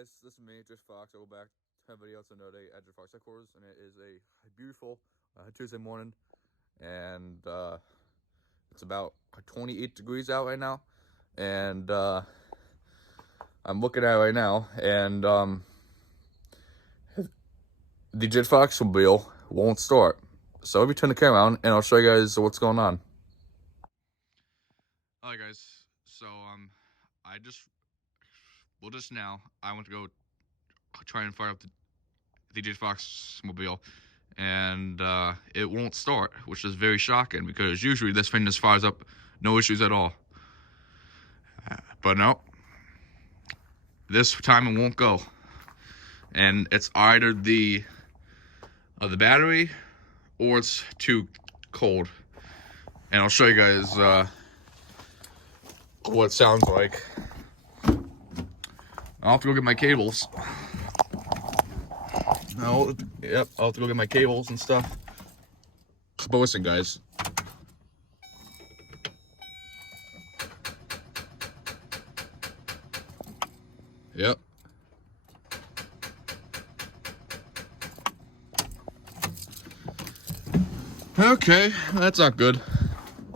guys, this is me, JakeTheFox. I go back to a video another day at JakeTheFox headquarters, and it is a beautiful Tuesday morning, and it's about 28 degrees out right now, and I'm looking at it right now, and the JakeTheFox mobile won't start. So let me turn the camera on, and I'll show you guys what's going on. Alright guys, so just now, I went to go try and fire up the JakeTheFox mobile, and it won't start, which is very shocking because usually this thing just fires up, no issues at all. But no, this time it won't go, and it's either the battery or it's too cold. And I'll show you guys what it sounds like. I'll have to go get my cables. I'll have to go get my cables and stuff. But listen, guys. Yep. Okay, that's not good.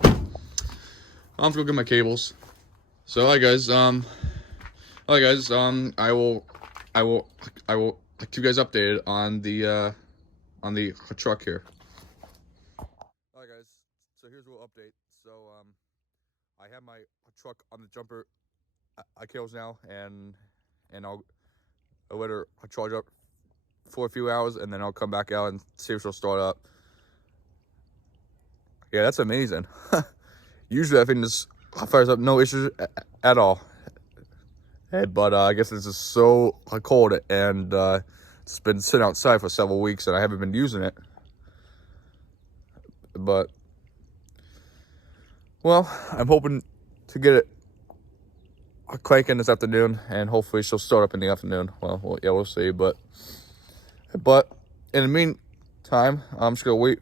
I'll have to go get my cables. So, hi guys. I will keep you guys updated on the truck here. Alright guys, so here's a little update. So I have my truck on the jumper cables now, and I'll let her charge up for a few hours, and then I'll come back out and see if she'll start up. Yeah, that's amazing. Usually I think this fires up no issues at all. But I guess it's just so cold, and it's been sitting outside for several weeks, and I haven't been using it. But, well, I'm hoping to get it cranking this afternoon, and hopefully she'll start up in the afternoon. Well, yeah, we'll see. But in the meantime, I'm just gonna wait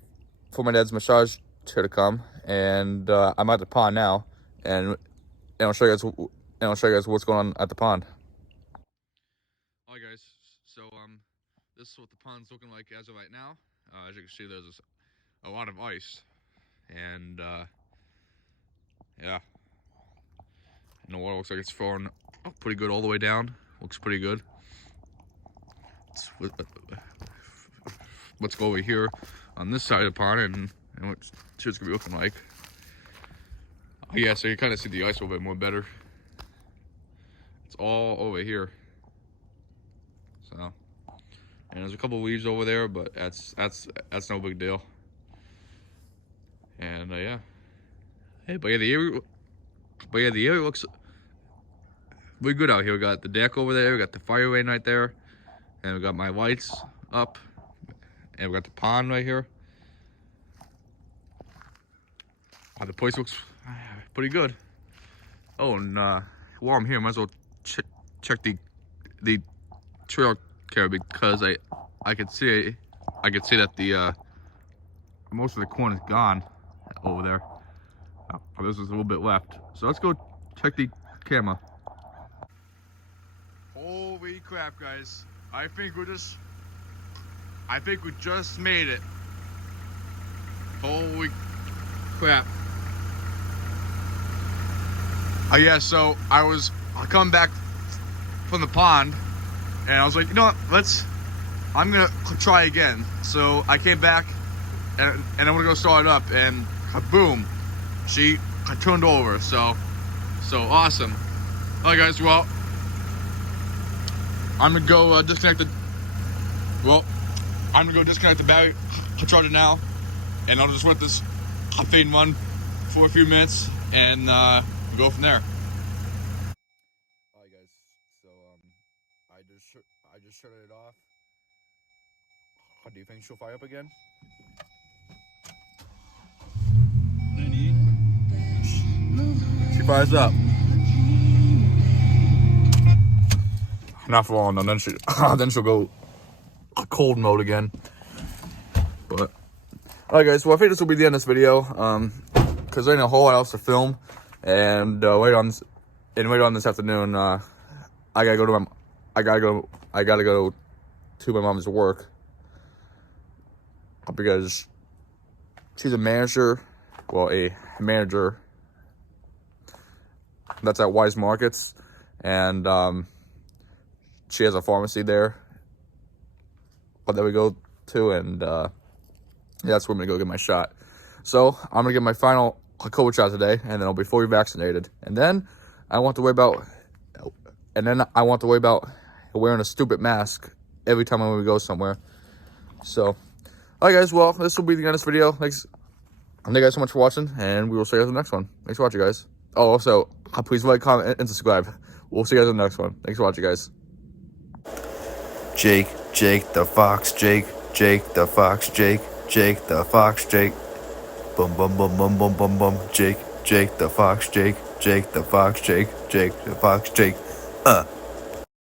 for my dad's massage chair to come, and I'm at the pond now, and I'll show you guys. And I'll show you guys what's going on at the pond. Alright guys, so this is what the pond's looking like as of right now. As you can see, there's a lot of ice, and yeah, and the water looks like it's flowing pretty good all the way down. Looks pretty good. Let's go over here on this side of the pond and what it's gonna be looking like. Yeah, so you kind of see the ice a little bit more better. It's all over here. So, and there's a couple of leaves over there, but that's no big deal. And yeah. Hey, but yeah, the area looks really good out here. We got the deck over there, we got the fire lane right there, and we got my lights up, and we got the pond right here. The place looks pretty good. Oh, and while I'm here, I might as well check the trail care, because I could see that the most of the corn is gone over there. This is a little bit left. So let's go check the camera. Holy crap, guys! I think we just made it. Holy crap! Yeah, so I come back from the pond, and I was like, you know what, I'm gonna try again. So I came back, and I'm gonna go start it up, and boom, she turned over. So awesome. Alright guys, well, I'm gonna go disconnect the battery charger now, and I'll just let this thing run for a few minutes, and go from there. Alright guys, so I just shut it off. Do you think she'll fire up again? She fires up. Not for long though, then she'll go cold mode again. But alright guys, well I think this will be the end of this video. Because there ain't a whole lot else to film. And later on this afternoon, I gotta go to I gotta go to my mom's work because she's a manager. Well, a manager that's at Wise Markets, and she has a pharmacy there. But that we go to, and that's where I'm gonna go get my shot. So I'm gonna get my final COVID shot today, and then I'll be fully vaccinated. And then I won't have to worry about. Wearing a stupid mask every time when we go somewhere. So, all right, guys. Well, this will be the end of this video. Thanks. Thank you guys so much for watching, and we will see you guys in the next one. Thanks for watching, guys. Oh, also, please like, comment, and subscribe. We'll see you guys in the next one. Thanks for watching, guys. Jake the Fox, Jake the Fox, Jake the Fox, Jake. Boom, boom, boom, boom, boom, boom, boom. Jake the Fox, Jake the Fox, Jake the Fox, Jake.